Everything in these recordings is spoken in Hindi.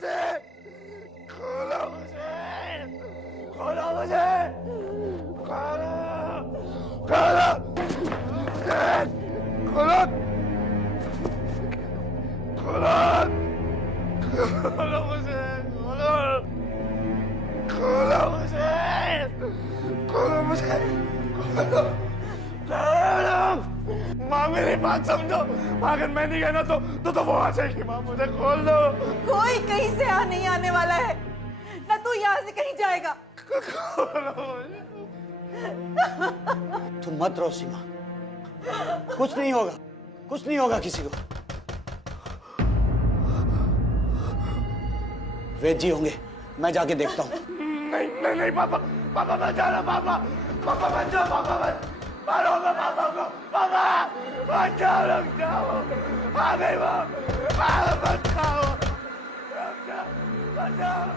मुझे, खोलो मुझे, खोलो मुझे, खोलो, खोलो, खोलो, खोलो, खोलो मुझे, खोलो, खोलो मुझे, खोलो मुझे, खोलो, खोलो। माँ मेरी बात समझो, अगर मैं नहीं गया ना तो वो आ जाएगी। माँ मुझे खोल दो। कोई कहीं से नहीं आने वाला है ना, तू यहाँ से कहीं जाएगा। तुम मत रो सीमा, कुछ नहीं होगा, कुछ नहीं होगा किसी को। वेद जी होंगे, मैं जाके देखता हूँ। नहीं नहीं नहीं पापा, पापा मत जाना। पापा, पापा मत जाओ। पापा मत मारोगे पापा को। पापा मत जाओ, रुक जाओ। आ गई वो, मत जाओ, रुक जाओ, मत जाओ।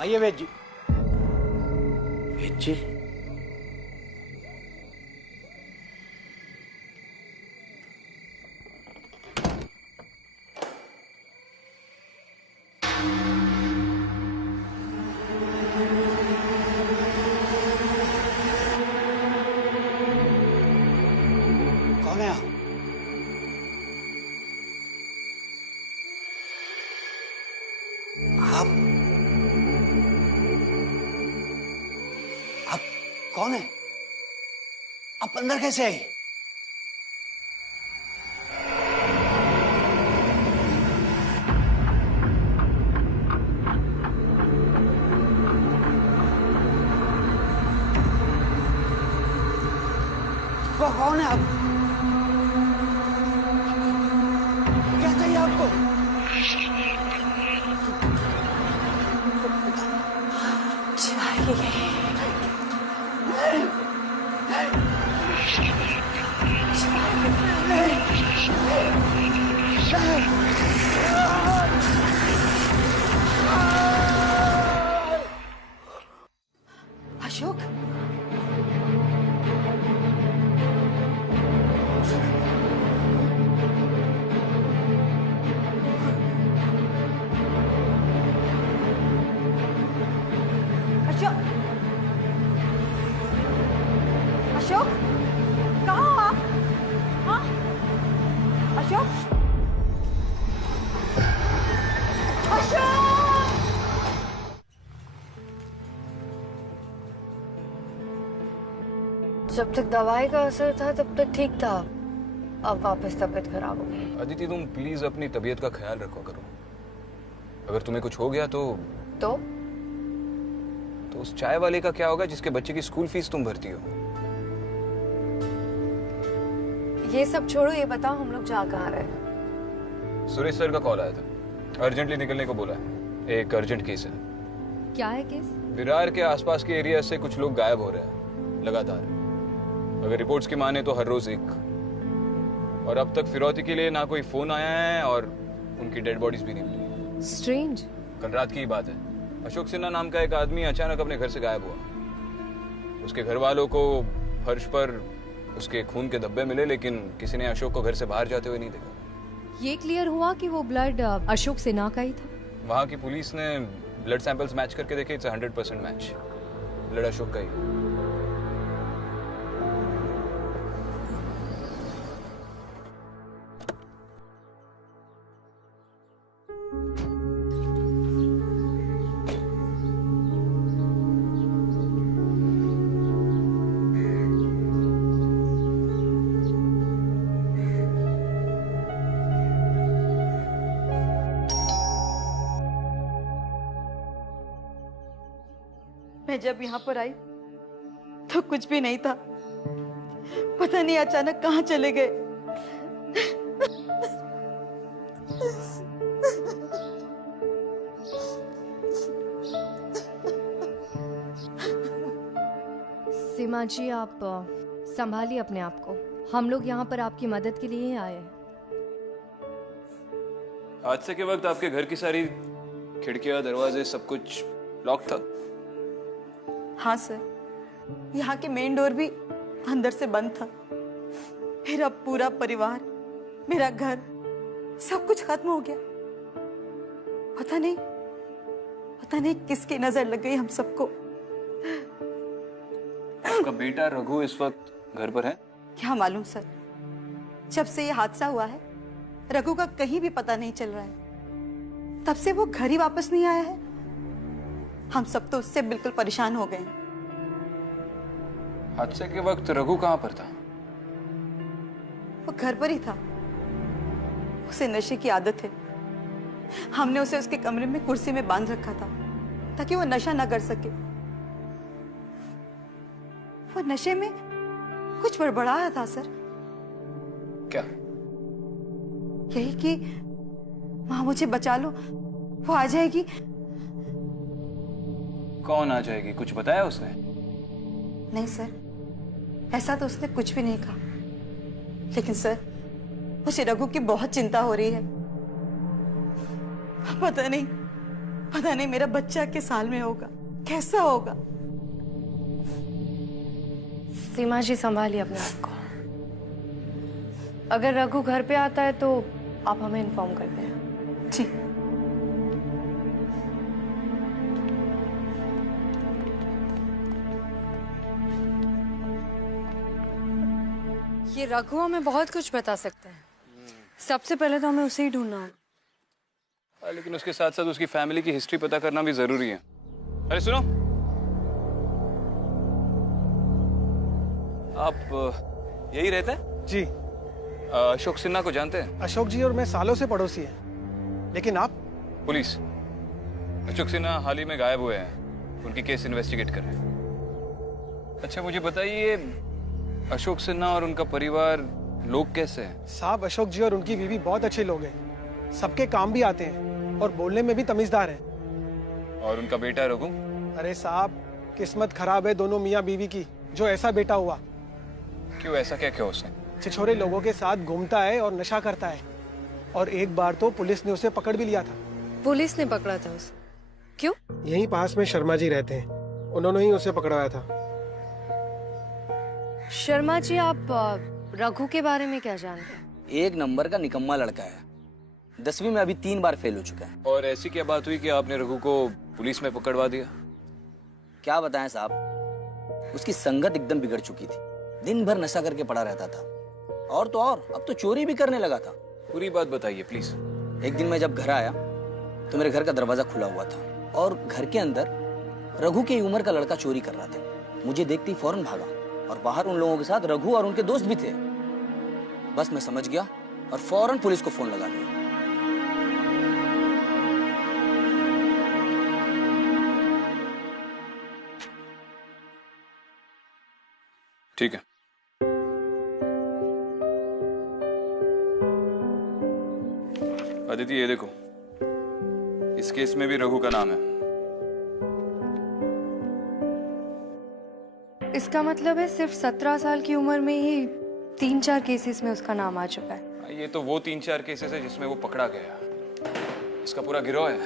आइए वेद जी। वेद जी, कौन है आप? आप कौन है? आप अंदर कैसे आई? कौन है आप? क्या चाहिए आपको? अशोक, अशोक, अशोक, कहाँ हो आप? हाँ, अशोक, अशोक। जब तक दवाई का असर था तब तक ठीक था, अब वापस तबीयत खराब हो गई। अदिति, तुम प्लीज अपनी तबीयत का ख्याल रखो करो। अगर तुम्हें कुछ हो गया तो उस चाय वाले का क्या होगा जिसके बच्चे की स्कूल फीस तुम भरती हो? ये सब छोड़ो, ये बताओ हम लोग जा कहाँ रहे? सुरेश सर का कॉल आया था, अर्जेंटली निकलने को बोला है। एक अर्जेंट केस है। क्या है केस? विरार के आसपास के एरिया से कुछ लोग गायब हो रहे हैं लगातार। अगर रिपोर्ट्स की माने तो हर रोज एक। और अब तक फिरौती के लिए ना कोई फोन आया है और उनकी डेड बॉडीज भी नहीं मिली। स्ट्रेंज। कल रात की ही बात है। अशोक सिन्हा नाम का एक आदमी अचानक अपने घर से गायब हुआ। उसके घर वालों को फर्श पर उसके खून के धब्बे मिले, लेकिन किसी ने अशोक को घर से बाहर जाते हुए नहीं देखा। ये क्लियर हुआ कि वो ब्लड अशोक सिन्हा का ही था? वहां की पुलिस ने ब्लड सैंपल्स मैच करके देखे, इट्स 100% मैच। ब्लड अशोक का ही। मैं जब यहाँ पर आई तो कुछ भी नहीं था। पता नहीं अचानक कहाँ चले गए। सीमा जी, आप संभालिए अपने आप को। हम लोग यहाँ पर आपकी मदद के लिए ही आए हैं। हादसे के वक्त आपके घर की सारी खिड़कियां, दरवाजे, सब कुछ लॉक था? हाँ सर, यहाँ के मेन डोर भी अंदर से बंद था। फिर अब पूरा परिवार मेरा घर, सब कुछ खत्म हो गया। पता नहीं किसकी नजर लग गई हम सबको। आपका बेटा रघु इस वक्त घर पर है? क्या मालूम सर, जब से ये हादसा हुआ है रघु का कहीं भी पता नहीं चल रहा है। तब से वो घर ही वापस नहीं आया है। हम सब तो उससे बिल्कुल परेशान हो गए हैं। हादसे के वक्त रघु कहाँ पर था? वो घर पर ही था। उसे नशे की आदत है। हमने उसे उसके कमरे में कुर्सी में बांध रखा था ताकि वो नशा ना कर सके। वो नशे में कुछ बड़बड़ाया था सर। क्या? यही कि माँ मुझे बचा लो, वो आ जाएगी। कौन आ जाएगी? कुछ बताया उसने? नहीं सर, ऐसा तो उसने कुछ भी नहीं कहा। लेकिन सर, मुझे रघु की बहुत चिंता हो रही है। पता नहीं मेरा बच्चा किस हाल में होगा, कैसा होगा। सीमा जी संभालिए अपने आप को। अगर रघु घर पे आता है तो आप हमें इन्फॉर्म कर दें। जी। ये रघु हमें बहुत कुछ बता सकते हैं। सबसे पहले तो हमें उसे ही ढूंढना होगा। लेकिन उसके साथ साथ उसकी फैमिली की हिस्ट्री पता करना भी जरूरी है। अरे सुनो, आप यही रहते हैं? जी। अशोक सिन्हा को जानते हैं? अशोक जी और मैं सालों से पड़ोसी हैं। लेकिन आप? पुलिस। अशोक सिन्हा हाल ही में गायब हुए हैं। उनकी केस इन्वेस्टिगेट कर रहे हैं। अच्छा मुझे बताइए, अशोक सिन्हा और उनका परिवार लोग कैसे हैं? साहब, अशोक जी और उनकी बीवी बहुत अच्छे लोग हैं। सबके काम भी आते हैं और बोलने में भी तमीजदार हैं। और उनका बेटा रघु? अरे साहब, किस्मत खराब है दोनों मियाँ बीवी की, जो ऐसा बेटा हुआ। क्यों, ऐसा क्या किया उसने? छिछोरे लोगों के साथ घूमता है और नशा करता है। और एक बार तो पुलिस ने उसे पकड़ भी लिया था। पुलिस ने पकड़ा था उसे? क्यों? यहीं पास में शर्मा जी रहते हैं, उन्होंने ही उसे पकड़वाया था। शर्मा जी, आप रघु के बारे में क्या जानते हैं? एक नंबर का निकम्मा लड़का है। 10वीं में अभी 3 बार फेल हो चुका है। और ऐसी क्या बात हुई कि आपने रघु को पुलिस में पकड़वा दिया? क्या बताएं साहब, उसकी संगत एकदम बिगड़ चुकी थी। दिन भर नशा करके पड़ा रहता था। और तो और, अब तो चोरी भी करने लगा था। पूरी बात बताइए प्लीज। एक दिन मैं जब घर आया तो मेरे घर का दरवाजा खुला हुआ था और घर के अंदर रघु की उम्र का लड़का चोरी कर रहा था। मुझे देखते ही फौरन भागा और बाहर उन लोगों के साथ रघु और उनके दोस्त भी थे। बस मैं समझ गया और फौरन पुलिस को फोन लगा दिया। ठीक है। अदिति, ये देखो, इस केस में भी रघु का नाम है। इसका मतलब है सिर्फ 17 साल की उम्र में ही 3-4 केसेस में उसका नाम आ चुका है। ये तो वो 3-4 केसेस है जिसमें वो पकड़ा गया। इसका पूरा गिरोह है।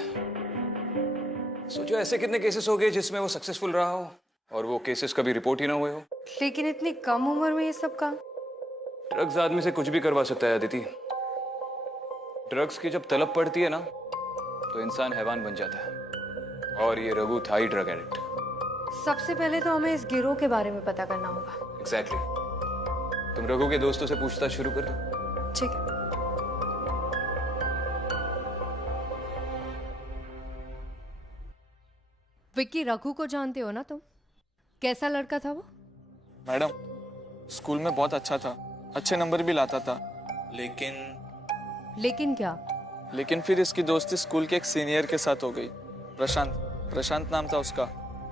सोचो ऐसे कितने केसेस हो गए जिसमें वो सक्सेसफुल रहा हो और वो केसेस कभी रिपोर्ट ही ना हुए हो। लेकिन इतनी कम उम्र में ये सब काम? ड्रग्स आदमी से कुछ भी करवा सकता है अदिति। ड्रग्स की जब तलब पड़ती है ना तो इंसान हैवान बन जाता है। और ये रघु था ही ड्रग एडिक्ट। सबसे पहले तो हमें इस गिरोह के बारे में पता करना होगा। एग्जैक्टली। तुम रघु के दोस्तों से पूछताछ शुरू कर दो। ठीक है। विक्की, रघु को जानते हो ना तुम? कैसा लड़का था वो? मैडम, स्कूल में बहुत अच्छा था, अच्छे नंबर भी लाता था। लेकिन क्या? लेकिन फिर इसकी दोस्ती स्कूल के एक सीनियर के साथ हो गई। प्रशांत नाम था उसका।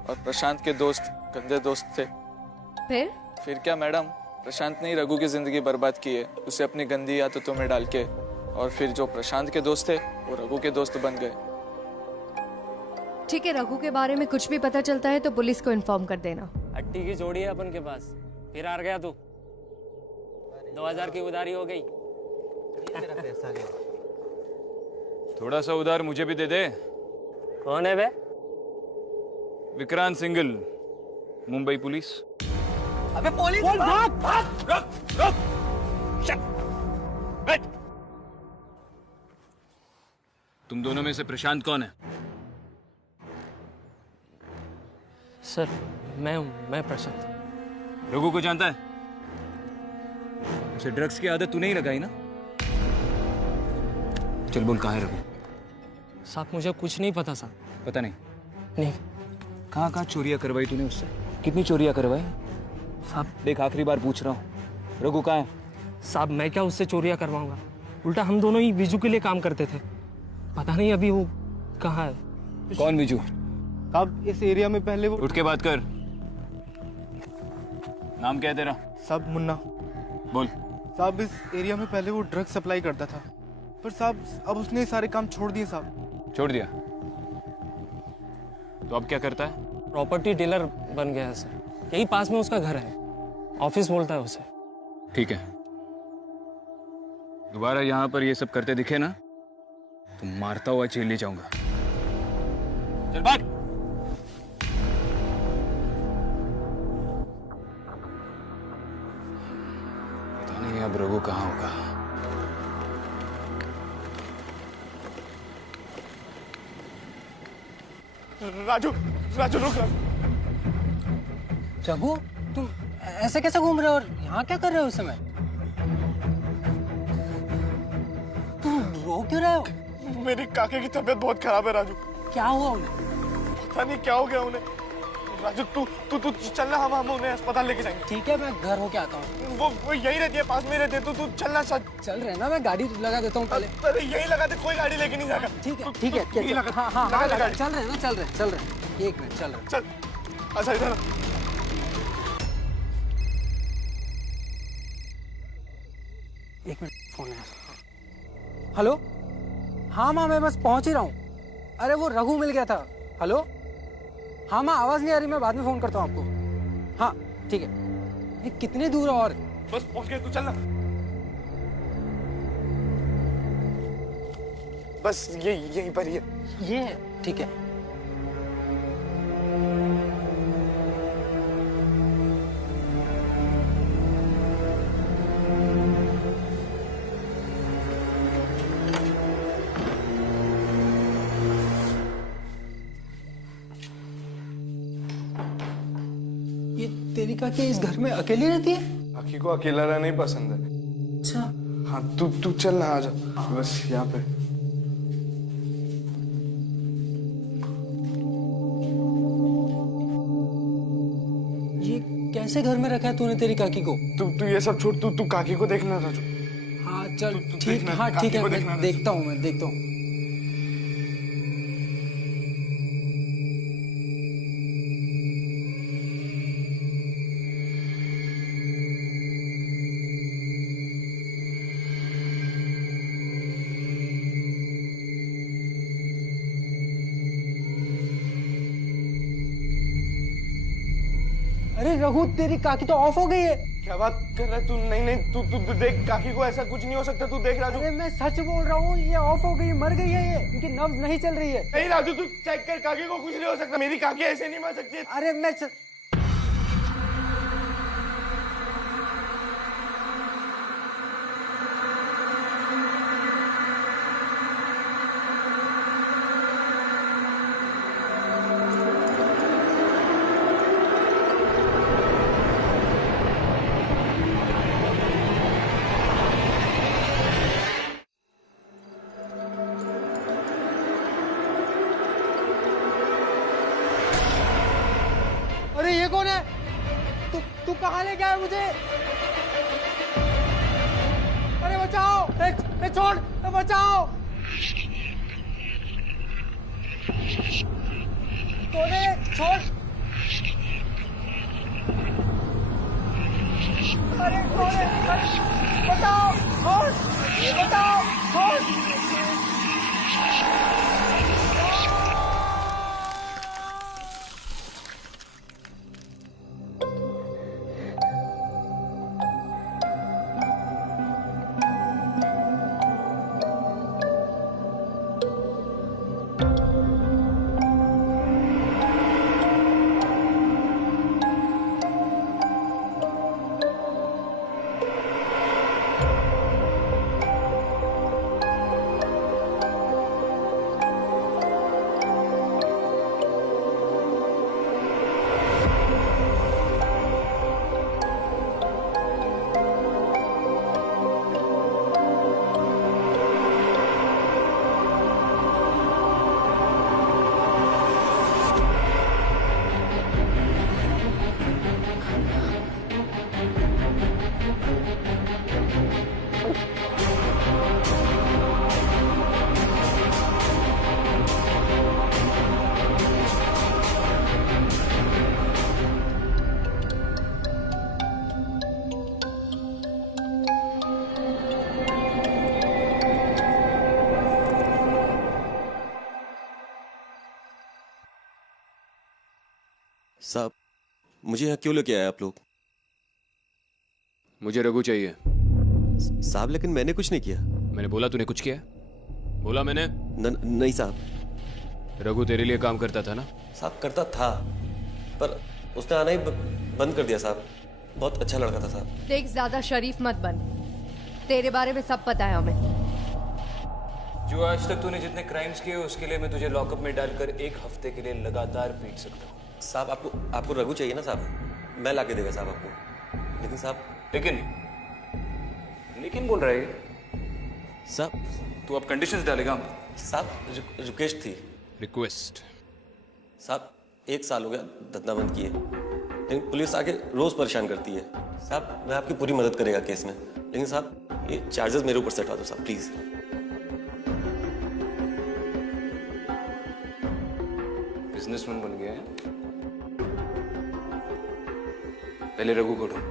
और प्रशांत के दोस्त गंदे दोस्त थे। फिर क्या मैडम, प्रशांत ने ही रघु की जिंदगी बर्बाद की है, उसे अपनी गंदी आदतों में डाल के। और फिर जो प्रशांत के दोस्त थे वो रघु के दोस्त बन गए। ठीक है, रघु के बारे में कुछ भी पता चलता है तो पुलिस को इन्फॉर्म कर देना। अट्टी की जोड़ी है अपन के पास। फिर हार गया तू। 2000 की उधारी हो गई। थोड़ा सा उधार मुझे भी दे दे। कौन है बे? विक्रांत सिंघल, मुंबई पुलिस। अबे पुलिस! रुक! दोनों में से प्रशांत कौन है? सर मैं प्रशांत। रघु को जानता है? उसे ड्रग्स की आदत तूने ही लगाई ना? चल बोल, कहाँ है रघु? साहब मुझे कुछ नहीं पता साहब। पता नहीं? नहीं कहाँ कहाँ चोरियां करवाई तूने उससे? कितनी चोरियां करवाई? साहब। देख, आखिरी बार पूछ रहा हूँ, रघु कहाँ है? साहब मैं क्या उससे चोरियां करवाऊंगा? उल्टा हम दोनों ही विजू के लिए काम करते थे। पता नहीं अभी वो कहाँ है। कौन विजू? साहब इस एरिया में पहले वो उठ के बात कर। नाम क्या है तेरा? साहब मुन्ना। बोल। साहब इस एरिया में पहले वो ड्रग सप्लाई करता था, पर साहब अब उसने सारे काम छोड़ दिए साहब। छोड़ दिया? तो अब क्या करता है? प्रॉपर्टी डीलर बन गया है सर। यही पास में उसका घर है, ऑफिस बोलता है उसे। ठीक है, दोबारा यहाँ पर ये सब करते दिखे ना तो मारता हुआ जेल ले जाऊंगा। चल भाग। पता नहीं अब रघु कहाँ होगा। राजू राजू रुक। रघु तुम ऐसे कैसे घूम रहे हो और यहाँ क्या कर रहे हो उस समय? तुम रो क्यों रहे हो? मेरी काके की तबीयत बहुत खराब है राजू। क्या हुआ उन्हें? पता नहीं क्या हो गया उन्हें। राजू तू चलना, हम उन्हें अस्पताल लेके जाएंगे। ठीक है मैं घर होके आता हूँ। वो यही रहती है, पास में रहती है। तू चलना। चल रहे ना, मैं गाड़ी लगा देता हूँ पहले। अरे यही लगा दे, कोई गाड़ी लेके नहीं जाएगा। ठीक है यही लगा। हाँ लगा गाड़ी। चल रहे हैं ना, चल रहे हैं। एक मिनट चल रहे हैं। चल। अच्छा इधर आ। एक मिनट, फोन है। हेलो। हाँ माँ मैं बस पहुंच ही रहा हूँ। अरे वो रघु मिल गया था। हेलो। हाँ माँ आवाज नहीं आ रही, मैं बाद में फोन करता हूँ आपको। हाँ ठीक है। ये कितनी दूर है और? बस पहुंच गए, तू चलना। बस यहीं पर ही है। ये है, ठीक है। ये तेरी काकी इस घर में अकेली रहती है? आखी को अकेला रहना ही पसंद है। अच्छा। हाँ तू चल ना, आ जा बस यहाँ पे। ये कैसे घर में रखा है तूने तेरी काकी को? तू ये सब छोड़, तू काकी को देखना राजू। हाँ चल तू ठीक। देखना, हाँ काकी ठीक है, को देखना मैं राजू। देखता हूँ। अरे रघु तेरी काकी तो ऑफ हो गई है। क्या बात कर रहा है तू? नहीं तू देख, काकी को ऐसा कुछ नहीं हो सकता। तू देख राजू। अरे मैं सच बोल रहा हूँ, ये ऑफ हो गई, मर गई है ये। इनकी नब्ज नहीं चल रही है। नहीं राजू, तू चेक कर, काकी को कुछ नहीं हो सकता। मेरी काकी ऐसे नहीं मर सकती। अरे मैं अरे ये कौन है? तू कहाँ ले गया है मुझे? अरे बचाओ! छोड़! बचाओ! कौन है? छोड़! अरे कौन है? बचाओ! छोड़! बचाओ! छोड़! साहब मुझे यहाँ क्यों लेके आए आप लोग? मुझे रघु चाहिए। साहब लेकिन मैंने कुछ नहीं किया। मैंने बोला तूने कुछ किया? बोला मैंने? नहीं साहब। रघु तेरे लिए काम करता था ना? साहब करता था, पर उसने आना ही बंद कर दिया साहब। बहुत अच्छा लड़का था साहब। देख, ज्यादा शरीफ मत बन। तेरे बारे में सब पता है हमें। जो आज तक तूने जितने क्राइम्स किए उसके लिए मैं तुझे लॉकअप में डालकर 1 हफ्ते के लिए लगातार पीट सकता हूँ। साहब आपको रघु चाहिए ना साहब? मैं ला के देगा साहब आपको। लेकिन साहब लेकिन बोल रहे साहब तू अब कंडीशंस डालेगा? साहब रिक्वेस्ट थी। रिक्वेस्ट? साहब 1 साल हो गया धंधा बंद किए, लेकिन पुलिस आके रोज परेशान करती है। साहब मैं आपकी पूरी मदद करेगा केस में, लेकिन साहब ये चार्जेस मेरे ऊपर से हटा दो साहब प्लीज। बिजनेसमैन बन गया है। पहले रघु को ढूंढ।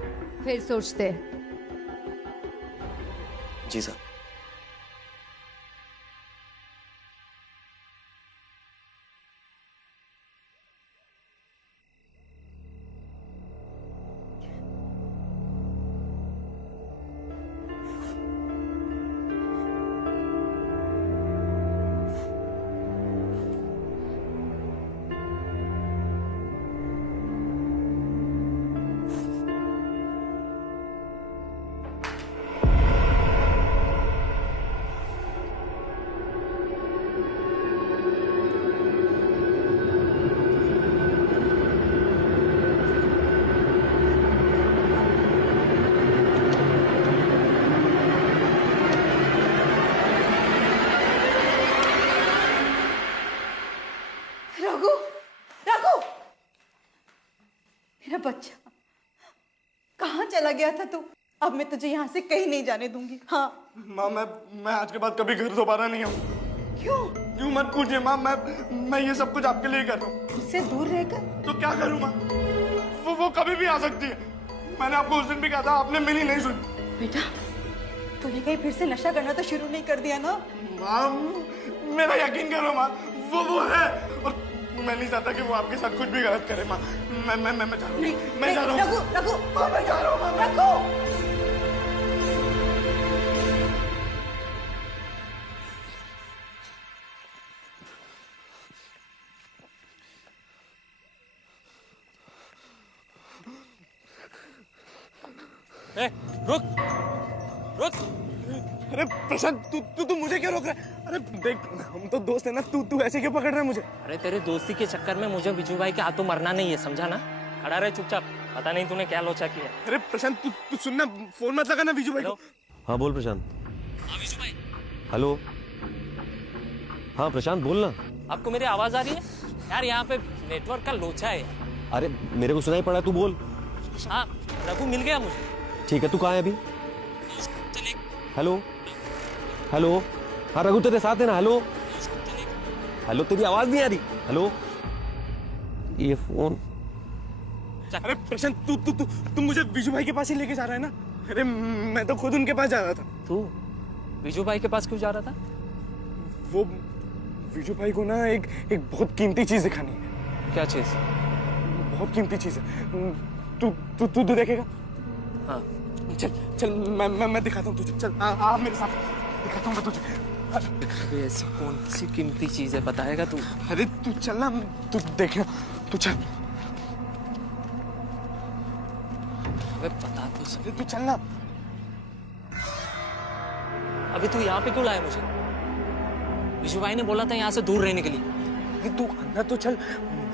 फिर सोचते हैं। जी साहब। रघु, रघु, मेरा बच्चा, कहाँ चला गया था तू? अब मैं तुझे यहाँ से कहीं नहीं जाने दूंगी। हाँ माँ, मैं आज के बाद कभी घर दोबारा नहीं आऊँ। क्यों मत पूछिए माँ, मैं ये सब कुछ आपके लिए कर रहा हूँ। उससे दूर रहकर तो क्या करूँ माँ? वो कभी भी आ सकती है। मैंने आपको उस दिन भी कहा था, आपने मेरी नहीं सुनी। बेटा, तूने कहीं फिर से नशा करना तो शुरू नहीं कर दिया ना? माँ मेरा यकीन करो माँ, वो है, और मैं नहीं चाहता कि वो आपके साथ कुछ भी गलत करे माँ। मैं जा रहा हूँ। मैं जा रहा हूँ। रघु, माँ मैं जा रहा हूँ। माँ रघु, रुक रुक। अरे प्रशांत, तू मुझे क्यों रोक रहा है? अरे देख, हम तो दोस्त है ना, तू ऐसे क्यों पकड़ रहा है मुझे? अरे तेरे दोस्ती के चक्कर में मुझे विजू भाई के हाथों मरना नहीं है, समझा ना? खड़ा रहे चुपचाप, पता नहीं तूने क्या लोचा किया। अरे प्रशांत, तू सुनना, फोन मत लगाना विजू भाई को। हाँ बोल प्रशांत। हाँ विजू भाई। हेलो। हाँ प्रशांत बोलना। आपको मेरी आवाज आ रही है? यार यहाँ पे नेटवर्क का लोचा है। अरे मेरे को सुनाई पड़ा, तू बोल। हाँ रघु मिल गया मुझे। ठीक है, तू कहाँ है अभी? Hello hello. हाँ रघु तेरे साथ है ना? हेलो हेलो, तेरी आवाज नहीं आ रही। हेलो, ये फोन। अरे प्रशांत, तू मुझे विजू भाई के पास ही लेके जा रहा है ना? अरे मैं तो खुद उनके पास जा रहा था। तू विजू भाई के पास क्यों जा रहा था? वो विजू भाई को ना एक बहुत कीमती चीज दिखानी है। क्या चीज? बहुत कीमती चीज है। तू देखेगा? हाँ चल मैं दिखाता हूँ तुझे। चल आ मेरे साथ, दिखाता हूँ मैं तुझे। अरे ऐसी कौन सी कीमती चीज है, बताएगा तू? अरे तू चल ना, तू देखना, तू चल। अबे बता तो सही। तू चल ना। अभी तू यहाँ पे क्यों लाया मुझे? विजू भाई ने बोला था यहाँ से दूर रहने के लिए। तू अंदर तो चल,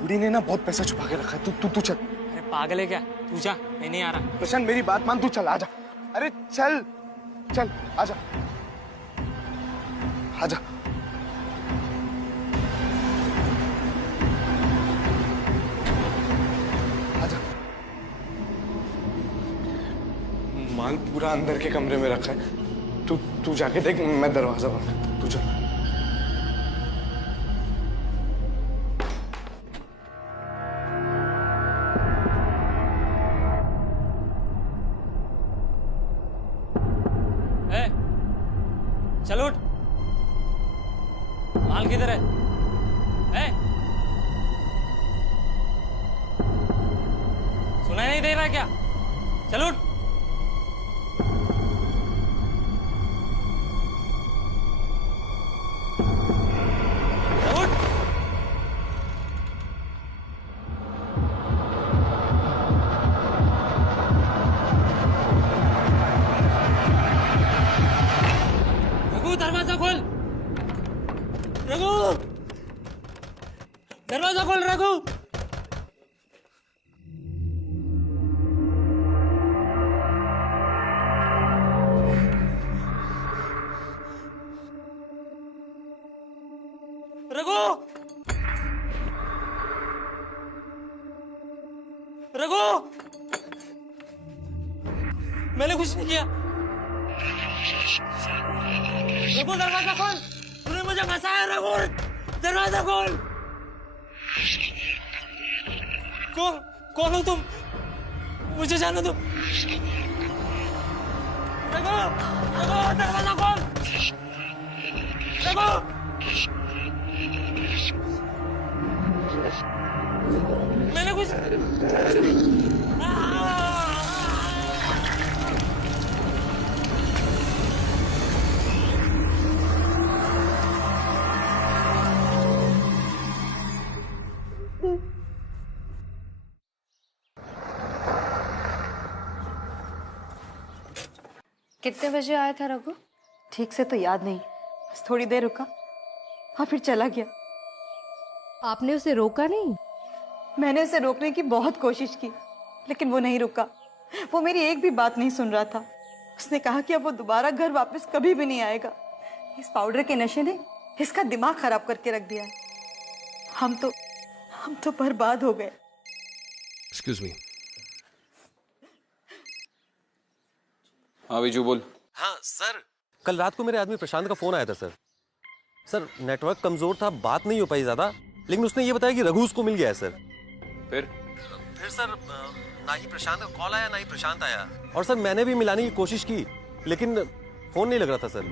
बुढ़ी ने ना बहुत पैसा छुपा के रखा है। तू चल। अरे पागल है क्या? तू जा, मैं नहीं आ रहा। प्रशांत मेरी बात मान, तू चल, आजा। अरे चल चल, आजा आजा। आजा। माल पूरा अंदर के कमरे में रखा है। तू जाके देख, मैं दरवाजा बंद करता हूं। तू चल। चल उठ। माल किधर है? नहीं दे रहा क्या? चल उठ। उठ। रघु दरवाजा खोल। रघु दरवाजा खोल। रघु रघु रघु मैंने कुछ नहीं किया। रघु दरवाजा खोल। तूने मुझे फंसाया। रघु दरवाजा खोल। कौन हो तुम? मुझे जाने दो। रघु रघु दरवाजा खोल। रघु मैंने कुछ कितने बजे आया था रघु? ठीक से तो याद नहीं, बस थोड़ी देर रुका और फिर चला गया। आपने उसे रोका नहीं? मैंने उसे रोकने की बहुत कोशिश की, लेकिन वो नहीं रुका। वो मेरी एक भी बात नहीं सुन रहा था। उसने कहा कि अब वो दोबारा घर वापस कभी भी नहीं आएगा। इस पाउडर के नशे ने इसका दिमाग खराब करके रख दिया है। हम तो बर्बाद हो गए। Excuse me. हाँ विजू बोल। हाँ सर, कल रात को मेरे आदमी प्रशांत का फोन आया था सर। सर नेटवर्क कमजोर था, बात नहीं हो पाई ज्यादा, लेकिन उसने ये बताया कि रघु उसको मिल गया है सर। फिर सर ना ही प्रशांत का कॉल आया ना ही प्रशांत आया। और सर मैंने भी मिलाने की कोशिश की, लेकिन फोन नहीं लग रहा था सर।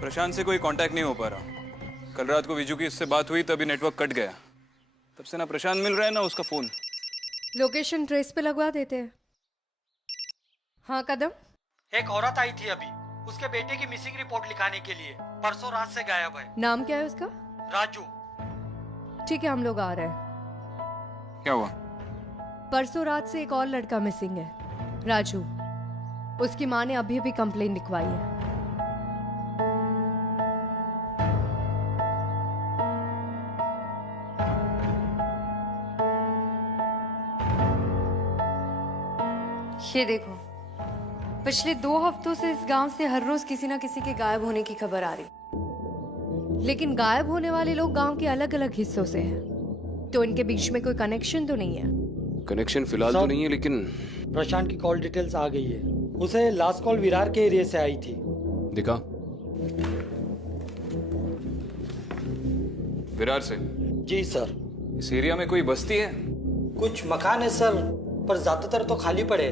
प्रशांत से कोई कांटेक्ट नहीं हो पा रहा। कल रात को विजू की इससे बात हुई तभी नेटवर्क कट गया। तब से ना प्रशांत मिल रहा है ना उसका फोन। लोकेशन ट्रेस पे लगवा देते हैं। हाँ कदम। एक औरत आई थी अभी, उसके बेटे की मिसिंग रिपोर्ट लिखाने के लिए। परसों रात से गायब है। नाम क्या है उसका? राजू। ठीक है, हम लोग आ रहे हैं। क्या हुआ? परसों रात से एक और लड़का मिसिंग है, राजू। उसकी माँ ने अभी कंप्लेन लिखवाई है। ये देखो, पिछले 2 हफ्तों से इस गांव से हर रोज किसी ना किसी के गायब होने की खबर आ रही। लेकिन गायब होने वाले लोग गांव के अलग अलग हिस्सों से हैं, तो इनके बीच में कोई कनेक्शन तो नहीं है। कनेक्शन फिलहाल तो नहीं है, लेकिन प्रशांत की कॉल डिटेल्स आ गई है। उसे लास्ट कॉल विरार के एरिया से आई थी। दिखा। विरार से? जी सर। इस एरिया में कोई बस्ती है? कुछ मकान है सर, पर ज्यादातर तो खाली पड़े।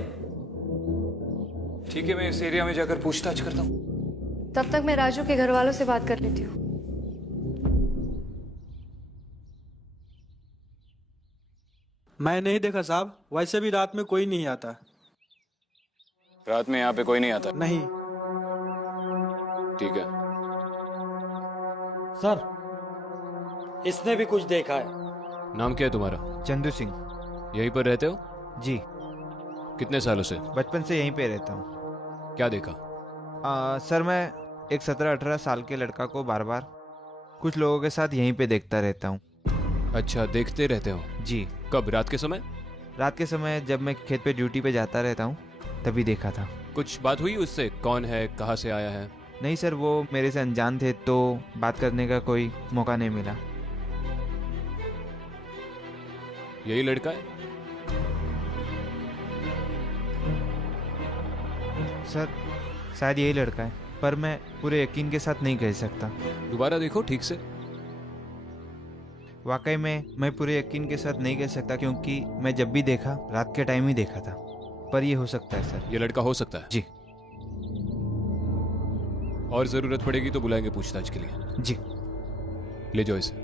ठीक है, मैं इस एरिया में जाकर पूछताछ करता हूँ। तब तक मैं राजू के घर वालों से बात कर लेती हूँ। मैं नहीं देखा साहब, वैसे भी रात में कोई नहीं आता। रात में यहाँ पे कोई नहीं आता? नहीं। ठीक है सर, इसने भी कुछ देखा है। नाम क्या है तुम्हारा? चंदू सिंह। यहीं पर रहते हो? जी। कितने सालों से? बचपन से यहीं पे रहता हूँ। क्या देखा? सर मैं एक 17-18 साल के लड़का को बार बार कुछ लोगों के साथ यहीं पे देखता रहता हूँ। अच्छा, देखते रहते हो? जी। कब? रात के समय? रात के समय जब मैं खेत पे ड्यूटी पे जाता रहता हूँ तभी देखा था। कुछ बात हुई उससे? कौन है, कहाँ से आया है? नहीं सर, वो मेरे से अनजान थे तो बात करने का कोई मौका नहीं मिला। यही लड़का है? सर शायद यही लड़का है, पर मैं पूरे यकीन के साथ नहीं कह सकता। दोबारा देखो ठीक से। वाकई में मैं पूरे यकीन के साथ नहीं कह सकता, क्योंकि मैं जब भी देखा रात के टाइम ही देखा था। पर ये हो सकता है सर। ये लड़का हो सकता है? जी। और जरूरत पड़ेगी तो बुलाएंगे पूछताछ के लिए। जी। ले जाओ इसे।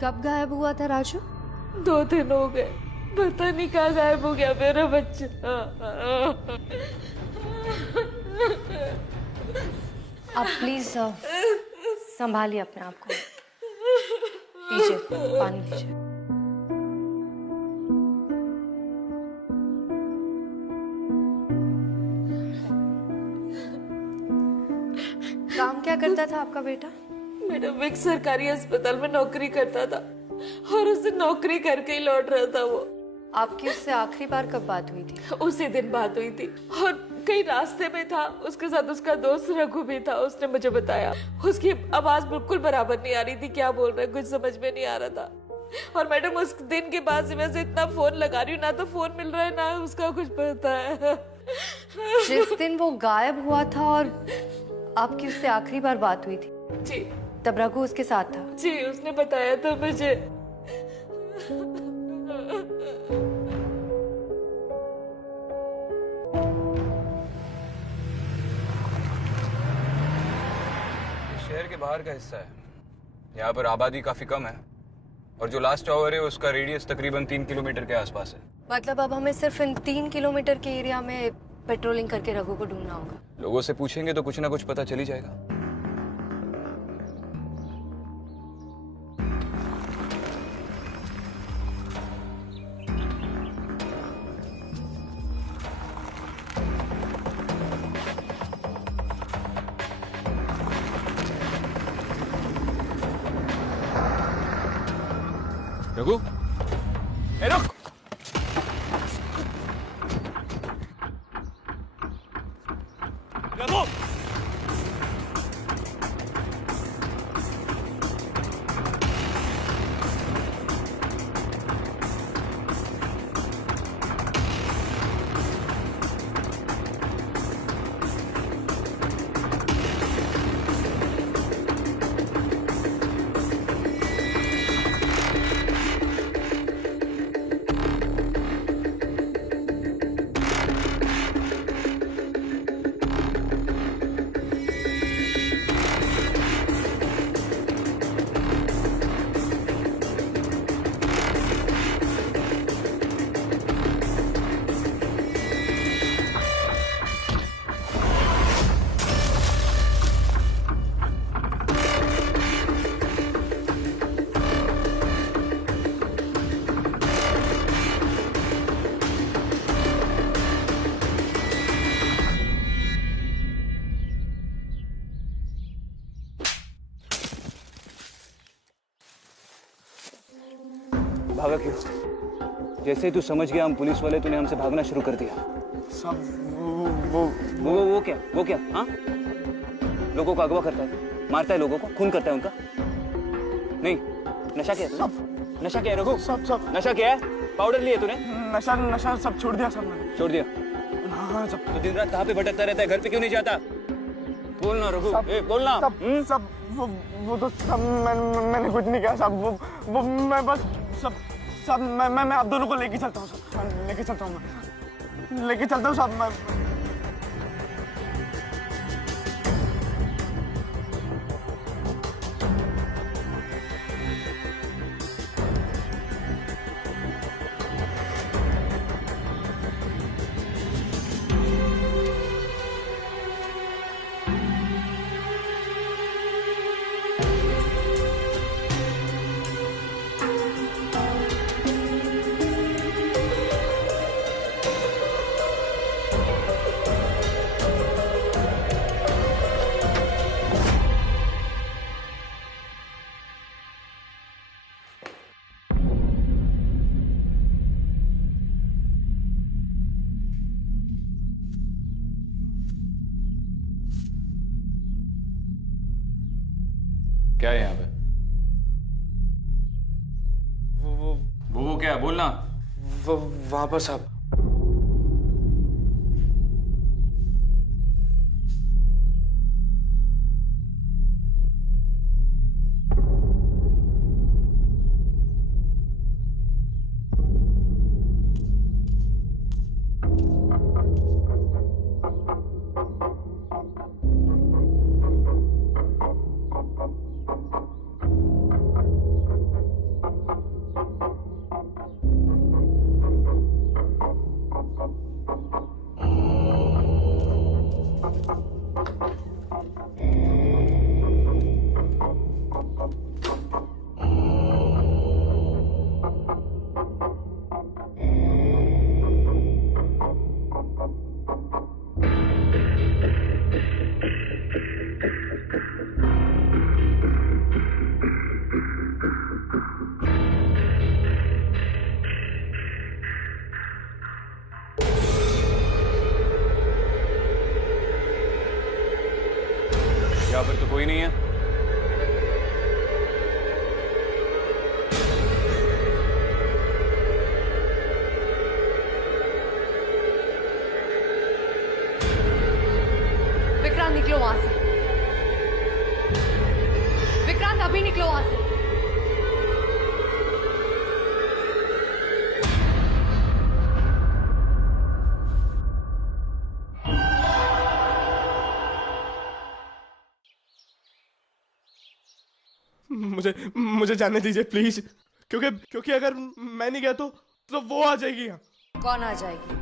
कब गायब हुआ था राजू? 2 दिन हो गए, पता नहीं कहाँ गायब हो गया मेरा बच्चा। आप प्लीज संभालिए अपने आप को। लीजिए पानी लीजिए। काम क्या करता था आपका बेटा? मैडम एक सरकारी अस्पताल में नौकरी करता था और उसे नौकरी करके ही लौट रहा था वो। आपकी उससे आखिरी बार कब बात हुई थी? उसी दिन बात हुई थी और कहीं रास्ते में था, उसके साथ उसका दोस्त रघु भी था। उसने मुझे बताया उसकी आवाज बिल्कुल बराबर नहीं आ रही थी, क्या बोल रहे कुछ समझ में नहीं आ रहा था। और मैडम उस दिन के बाद से मैं उसे इतना फोन लगा रही हूँ, ना तो फोन मिल रहा है ना उसका कुछ पता है। जिस दिन वो गायब हुआ था और आपकी उससे आखिरी बार बात हुई थी जी, तब रघु उसके साथ था? जी उसने बताया था मुझे। शहर के बाहर का हिस्सा है, यहाँ पर आबादी काफी कम है और जो लास्ट टावर है उसका रेडियस तकरीबन 3 किलोमीटर के आसपास है। मतलब अब हमें सिर्फ इन 3 किलोमीटर के एरिया में पेट्रोलिंग करके रघु को ढूंढना होगा। लोगों से पूछेंगे तो कुछ ना कुछ पता चल ही जाएगा। रघु, ए रुक! रघु! भागा क्यों? जैसे ही तू समझ गया हम पुलिस वाले, तूने हमसे भागना शुरू कर दिया। सब वो क्या? हाँ, लोगों को अगवा करता है, मारता है लोगों को, खून करता है उनका। नहीं, नशा किया तूने? नशा किया है रघु? सब नशा किया है? पाउडर लिए तूने? नशा सब छोड़ दिया, सब मैंने छोड़ दिया। हाँ सब। तो दिन रात कहाँ पे भटकता रहता है? घर पे क्यों नहीं जाता? बोलना रघु, बोलना। सब वो तो सब मैंने कुछ नहीं किया। सब वो मैं बस सब मैं आप दोनों को लेके चलता हूँ। सब लेके चलता हूँ, सब मैं। क्या है यहाँ पे? वो क्या है? बोलना। वहां पर साहब। कोई नहीं है? विक्रांत निकलो वहां से। विक्रांत अभी निकलो वहां से। मुझे जाने दीजिए प्लीज, क्योंकि अगर मैं नहीं गया तो वो आ जाएगी यहाँ। कौन आ जाएगी?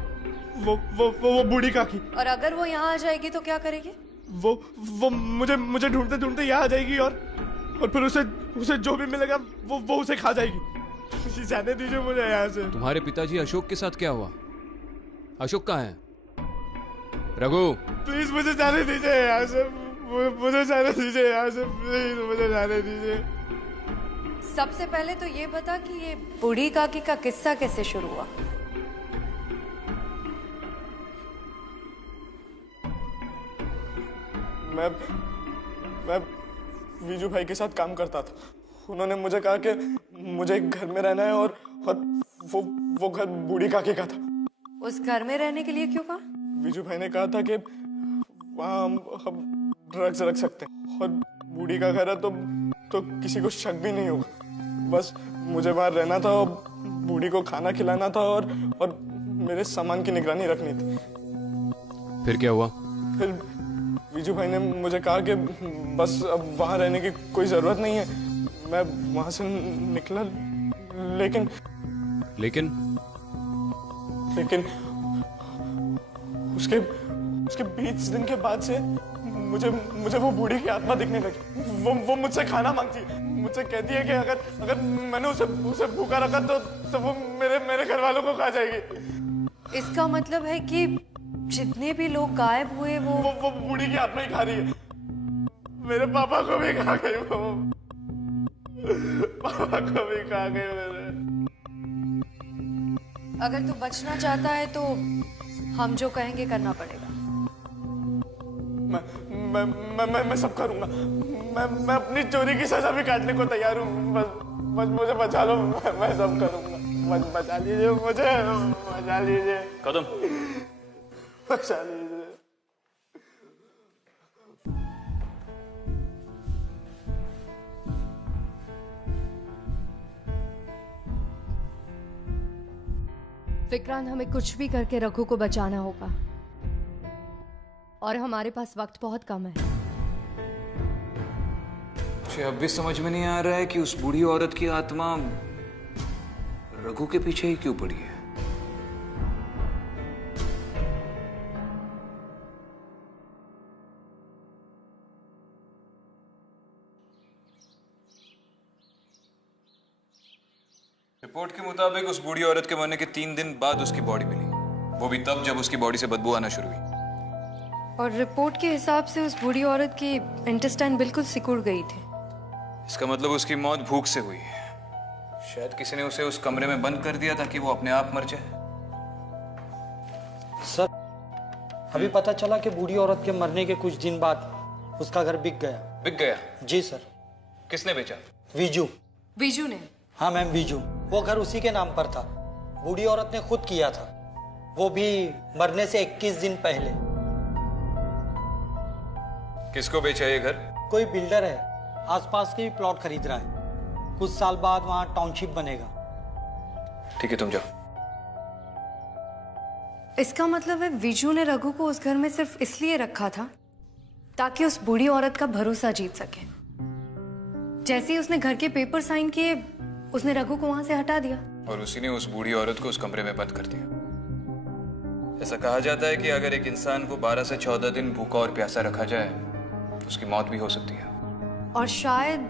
वो बूढ़ी काकी। और अगर वो यहाँ आ जाएगी तो क्या करेगी? वो मुझे ढूंढते ढूंढते यहाँ आ जाएगी और फिर उसे जो भी मिलेगा वो उसे खा जाएगी। जाने दीजिए मुझे यहाँ से। तुम्हारे पिताजी अशोक के साथ क्या हुआ? अशोक कहाँ है? रघु प्लीज मुझे जाने दीजिए यहाँ से, मुझे जाने दीजिए यहाँ से, प्लीज मुझे जाने दीजिए। सबसे पहले तो ये बता कि ये बूढ़ी काकी का किस्सा कैसे शुरू हुआ? मैं वीजू भाई के साथ काम करता था। उन्होंने मुझे कहा कि मुझे एक घर में रहना है और वो घर बूढ़ी काकी का था। उस घर में रहने के लिए क्यों कहा? वीजू भाई ने कहा था कि वहाँ हम ड्रग्स रख सकते हैं और बूढ़ी का घर है तो किसी को शक भी नहीं होगा। बस मुझे बाहर रहना था और बूढ़ी को खाना खिलाना था और मेरे सामान की निगरानी रखनी थी। फिर क्या हुआ? फिर वीजू भाई ने मुझे कहा कि बस अब वहाँ रहने की कोई जरूरत नहीं है। मैं वहाँ से निकला, लेकिन उसके 20 दिन के बाद से मुझे वो बूढ़ी की आत्मा दिखने लगी। वो मुझसे खाना मांगती है, मुझसे कहती है कि अगर मैंने उसे भूखा रखा तो वो मेरे घर वालों को खा जाएगी। इसका मतलब है कि जितने भी लोग गायब हुए वो बूढ़ी की आत्मा ही खा रही है। मेरे पापा को भी खा गई वो, पापा को भी खा गई मेरे। अगर तू बचना चाहता है तो हम जो कहेंगे करना पड़ेगा। मैं सब करूंगा। मैं अपनी चोरी की सजा भी काटने को तैयार हूँ। बस मुझे बचा लो, मैं सब करूंगा। बचा लीजिए मुझे, बचा लीजिए। कदम बचा लीजिए। विक्रांत, हमें कुछ भी करके रघु को बचाना होगा और हमारे पास वक्त बहुत कम है। मुझे अब भी समझ में नहीं आ रहा है कि उस बूढ़ी औरत की आत्मा रघु के पीछे ही क्यों पड़ी है। रिपोर्ट के मुताबिक उस बूढ़ी औरत के मरने के 3 दिन बाद उसकी बॉडी मिली, वो भी तब जब उसकी बॉडी से बदबू आना शुरू हुई। और रिपोर्ट के हिसाब से उस बूढ़ी औरत की इंटेस्टाइन बिल्कुल सिकुड़ गई थी। इसका मतलब उसकी मौत भूख से हुई है। शायद किसी ने उसे उस कमरे में बंद कर दिया ताकि वो अपने आप मर जाए। सर, अभी पता चला कि बूढ़ी औरत के मरने के कुछ दिन बाद उसका घर बिक गया। बिक गया? जी सर। किसने बेचा? वीजू। वीजू ने? हाँ मैम, वीजू। वो घर उसी के नाम पर था। बूढ़ी औरत ने खुद किया था, वो भी मरने से 21 दिन पहले। किसको बेचा ये घर? कोई बिल्डर है, आसपास के भी प्लॉट खरीद रहा है। कुछ साल बाद वहाँ टाउनशिप बनेगा। ठीक है, तुम जाओ। इसका मतलब है वीजू ने रघु को उस घर में सिर्फ इसलिए रखा था ताकि उस बूढ़ी औरत का भरोसा जीत सके। जैसे ही उसने घर के पेपर साइन किए, उसने रघु को वहां से हटा दिया और उसी ने उस बूढ़ी औरत को उस कमरे में बंद कर दिया। ऐसा कहा जाता है कि अगर एक इंसान को 12 से 14 दिन भूखा और प्यासा रखा जाए तो उसकी मौत भी हो सकती है। और शायद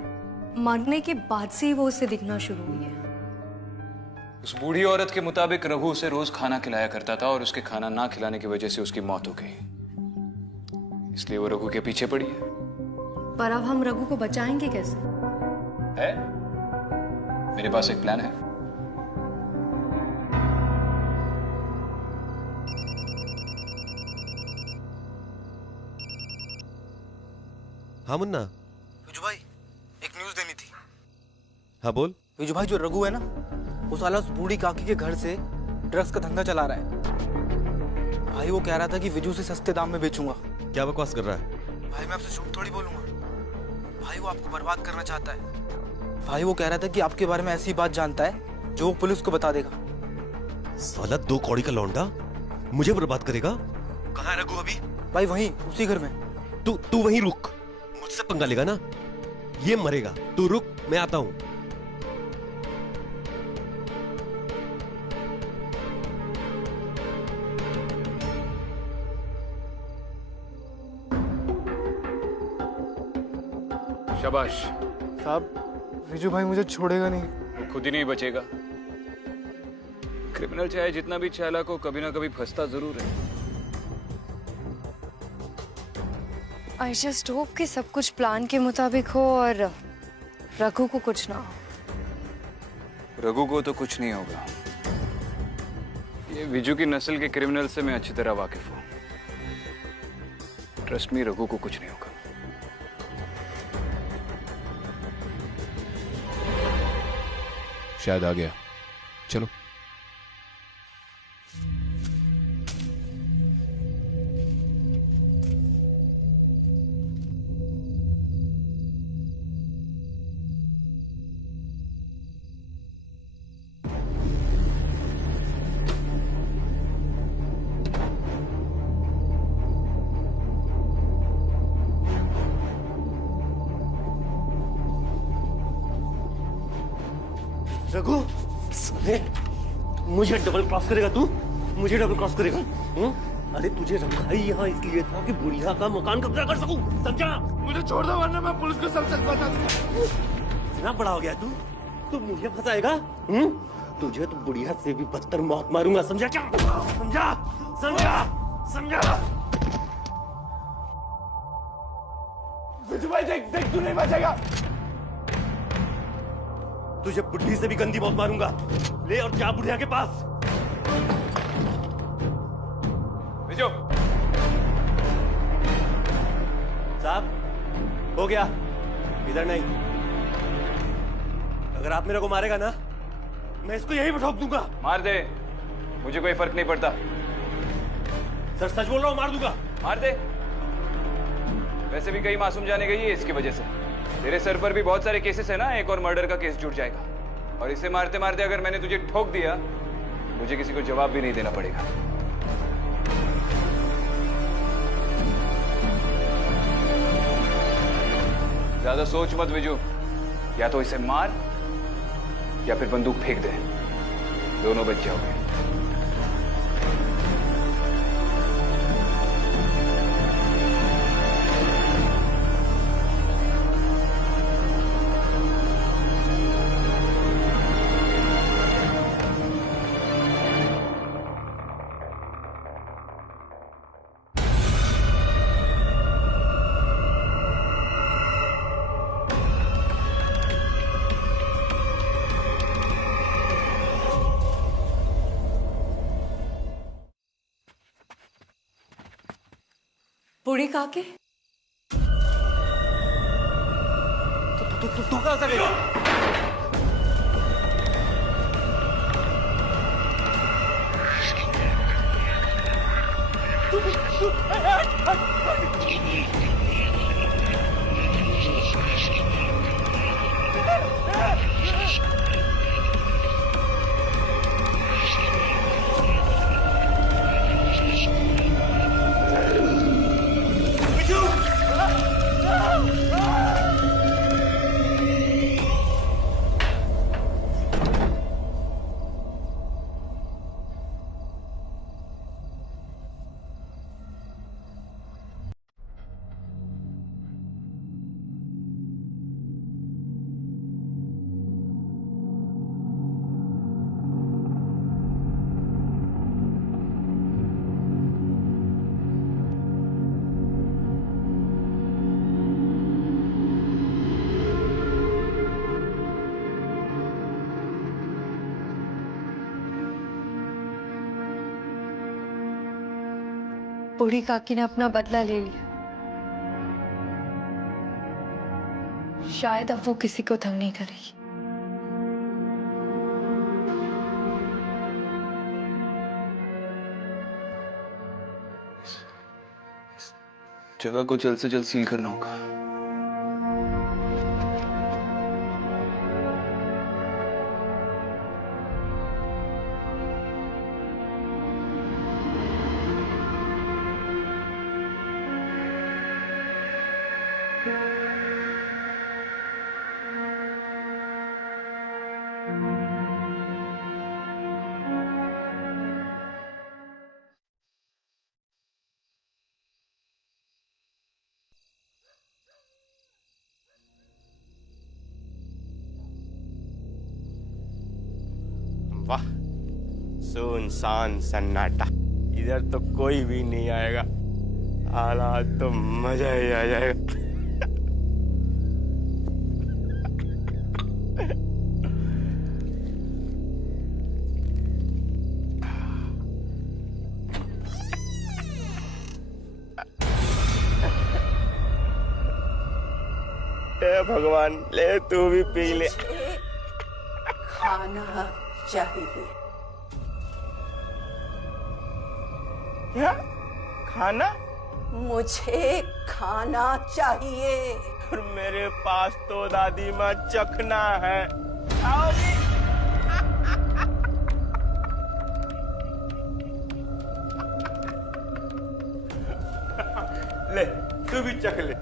मरने के बाद से ही वो उसे दिखना शुरू हुई है। उस बूढ़ी औरत के मुताबिक रघु उसे रोज खाना खिलाया करता था और उसके खाना ना खिलाने की वजह से उसकी मौत हो गई। इसलिए वो रघु के पीछे पड़ी है। पर अब हम रघु को बचाएंगे कैसे? है? मेरे पास एक प्लान है। हाँ मुन्ना, हाँ बोल। विजू भाई, जो रघु है ना, वो साला उस बूढ़ी काकी के घर से ड्रग्स का धंधा चला रहा है। भाई वो कह रहा था कि विजू से सस्ते दाम में बेचूंगा। क्या बकवास कर रहा है? भाई मैं आपसे झूठ थोड़ी बोलूंगा। भाई वो आपको बर्बाद करना चाहता है। भाई वो कह रहा था कि आपके बारे में ऐसी बात जानता है जो वो पुलिस को बता देगा। साला 2 कौड़ी का लौंडा मुझे बर्बाद करेगा। कहाँ है रघु अभी? भाई वहीं उसी घर में। तू वहीं रुक, मुझसे पंगा लेगा ना, ये मरेगा। तू रुक, मैं आता हूं। शाबाश। साहब, विजू भाई मुझे छोड़ेगा नहीं। वो खुद ही नहीं बचेगा। क्रिमिनल चाहे जितना भी चालाक हो, कभी ना कभी फंसता जरूर है। आई जस्ट होप कि सब कुछ प्लान के मुताबिक हो और रघु को कुछ ना हो। रघु को तो कुछ नहीं होगा। ये विजू की नस्ल के क्रिमिनल से मैं अच्छी तरह वाकिफ हूं। ट्रस्ट मी, रघु को कुछ नहीं होगा। शायद आ गया। चलो। रघु, मुझे डबल क्रॉस करेगा तू? मुझे डबल क्रॉस करेगा? अरे तुझे रखा ही यहाँ इसलिए था कि बुढ़िया का मकान कब्जा कर सकूं, समझा? मुझे छोड़ दो वरना मैं पुलिस को सब सच बता दूंगा। इतना बड़ा हो गया तू मुझे फंसाएगा? तुझे तो बुढ़िया से भी बदतर मौत मारूंगा, समझा क्या? समझा? समझा? समझा? विजू भाई देख देख, तू नहीं बचेगा। तुझे बुढ़ी से भी गंदी मौत मारूंगा। ले और जा बुढ़िया के पास। विजू। साहब, हो गया। इधर नहीं। अगर आप मेरे को मारेगा ना, मैं इसको यहीं पे ठोक दूंगा। मार दे, मुझे कोई फर्क नहीं पड़ता। सर सच बोल रहा हूँ, मार दूंगा। मार दे। वैसे भी कई मासूम जाने गई है इसकी वजह से। तेरे सर पर भी बहुत सारे केसेस है ना, एक और मर्डर का केस जुड़ जाएगा। और इसे मारते मारते अगर मैंने तुझे ठोक दिया, मुझे किसी को जवाब भी नहीं देना पड़ेगा। ज्यादा सोच मत विजू, या तो इसे मार या फिर बंदूक फेंक दे, दोनों बच जाओगे। बूढ़ी काके? तू कहां से गई? बूढ़ी काकी ने अपना बदला ले लिया। शायद अब वो किसी को तंग नहीं करेगी। जगह को जल्द से जल्द सील करना होगा। वाह, सुनसान सन्नाटा, इधर तो कोई भी नहीं आएगा। हालात तो मजा ही आ जाएगा। हे भगवान, ले तू भी पी ले। खाना चाहिए। क्या खाना? मुझे खाना चाहिए। और मेरे पास तो दादी माँ चखना है। आओगी? ले तू भी चख ले।